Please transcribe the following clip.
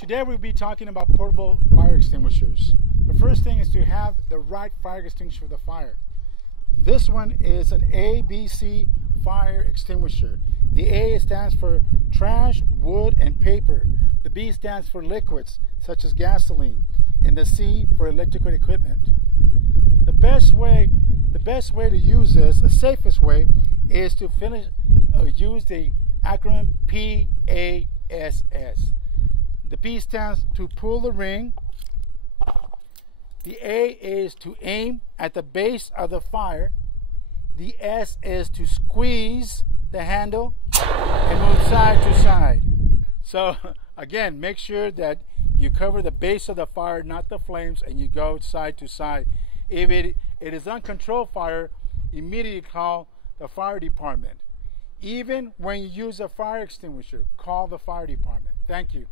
Today we'll be talking about portable fire extinguishers. The first thing is to have the right fire extinguisher for the fire. This one is an ABC fire extinguisher. The A stands for trash, wood, and paper. The B stands for liquids, such as gasoline, and the C for electrical equipment. The best way to use this, the safest way, is to use the acronym PASS. The P stands to pull the ring. The A is to aim at the base of the fire. The S is to squeeze the handle and move side to side. So again, make sure that you cover the base of the fire, not the flames, and you go side to side. If it is uncontrolled fire, immediately call the fire department. Even when you use a fire extinguisher, call the fire department. Thank you.